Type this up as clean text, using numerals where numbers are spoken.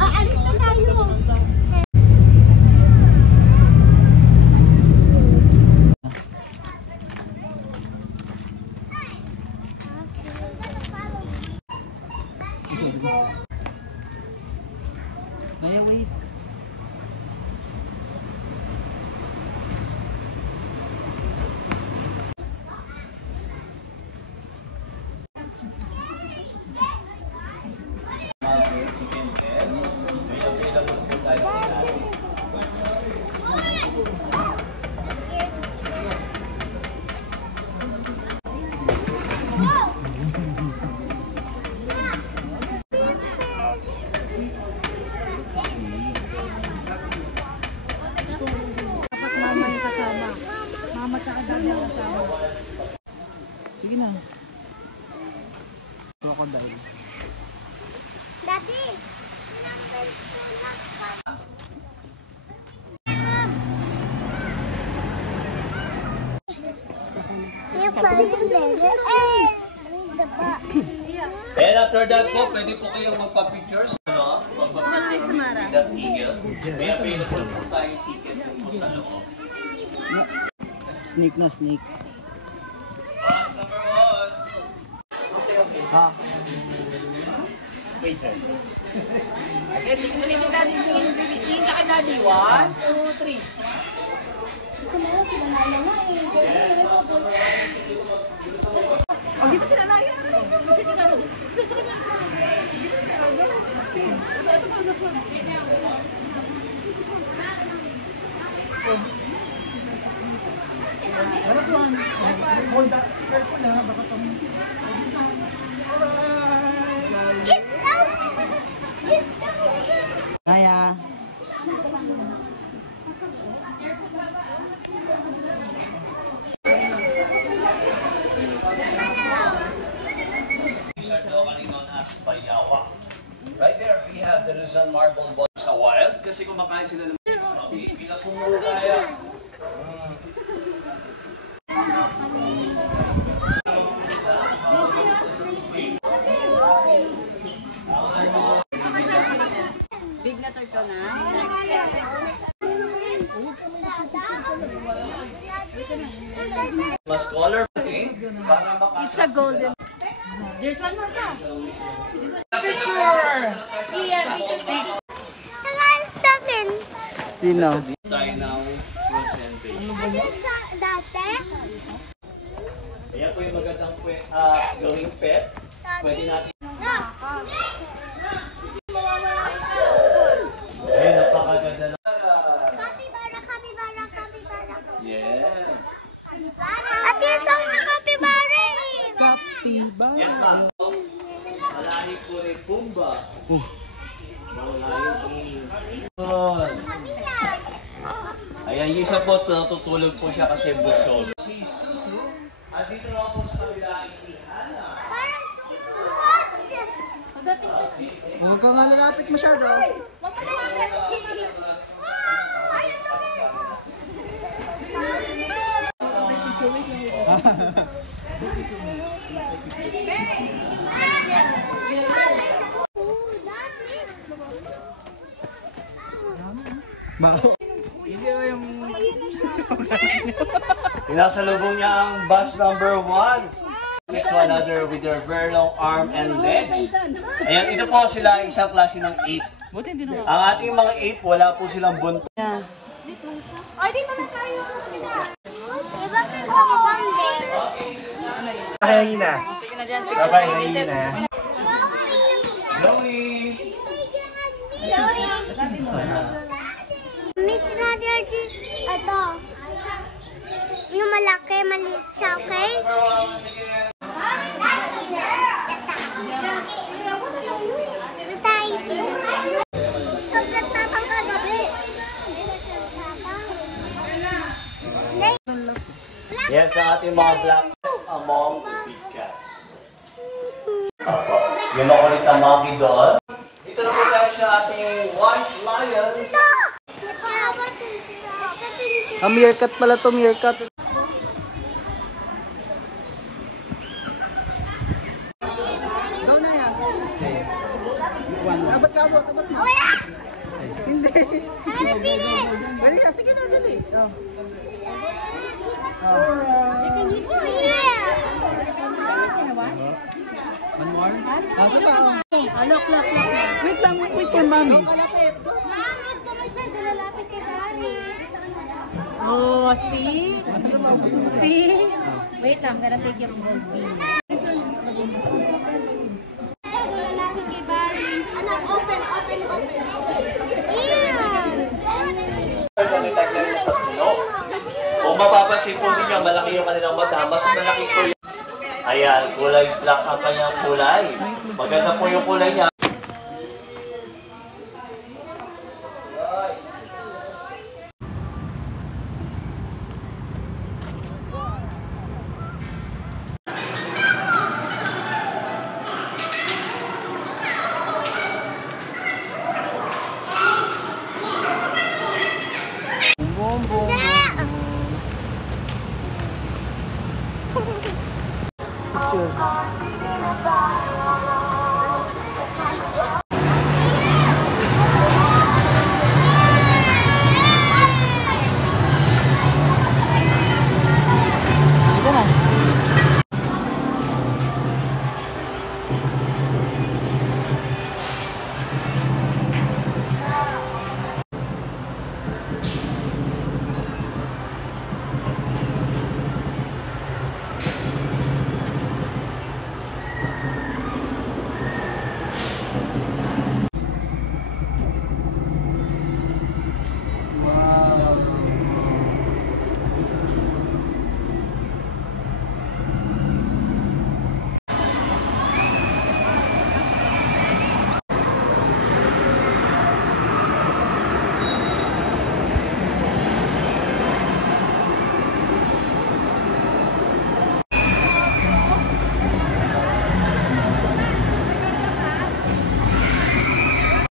Alis na tayo. Naya, wait. Sige na. Crocodile. Daddy! And after that po, pwede po kayong magpa-pictures. No? Magpa-picture with that eagle. May available po tayong ticket po sa loob. Snake na, snake. Boss number 1. Ha? Wait, sir. Okay, tingnan kita daddy. Tingin ka kay daddy. 1, 2, 3. Hindi pa sila naya. Kasi kita. Kasi kita. Alas one. Hold that. Careful na. Baka pang... Naya. These are locally known as Bayawa. Right there, we have the Luzon Marble Ball sa wild. Kasi kumakain sila ng... Okay, bilang po muna tayo. Big na turtle na. Mas colorful eh. Para makasas. It's a golden. There's one more ka. Picture! Sino? Tayo ng concentrate. Dati? Ayan po yung magandang gawing pet. Pwede natin. Ay, napakaganda na. Kapibara, kapibara, kapibara. Yes. At yung song na kapibara eh. Capybara. Yes, ma'am. Malani po ni Pumba. Ayan, yung isa po, natutulog po siya kasi busog. Si Susu, at dito na po sa kabila ay si Hana. Parang susunod. Huwag ka nga lalapit masyado. Huwag ka lumapit. Ayun Baho. Pinasalubong niya ang bus number 1. Connect to another with their very long arm and legs. Ayan, ito po sila isang klase ng ape. Ang ating mga ape, wala po silang buntot. Ay, dito na tayo. Iba ka kapibara. Kaya hina. Bye-bye, hina. Chloe! Miss Nadia, ito. Yung malaki, maliit siya, okay? Ito tayo sila. Sobrang tatang kagabi. Yan sa ating mga black among the big cats. Opo. Yung makulit ang maki doon. Dito na po tayo sa ating white lions. Meerkat pala to, meerkat. Go na yan. One. abot, abot mo. Wala! Hindi. Hanap pilit! Dali, sige na, dali. Oh. Oh. Oh, yeah! One more? Asa pa, oh. Look. Wait lang, wait for mommy. Malapit kami siya, lalapit kay Dari. Oh, see? Asa pa, ubusin mo na. See? Wait, I'm gonna take your gold bean. Lalapit kay Barry. Anak, open. Yeah! Kung mapapansin po ninyo, malaki yung kanilang mata, mas malaki po yung... Ayan, kulay black ang kanyang kulay. Maganda po yung kulay niya.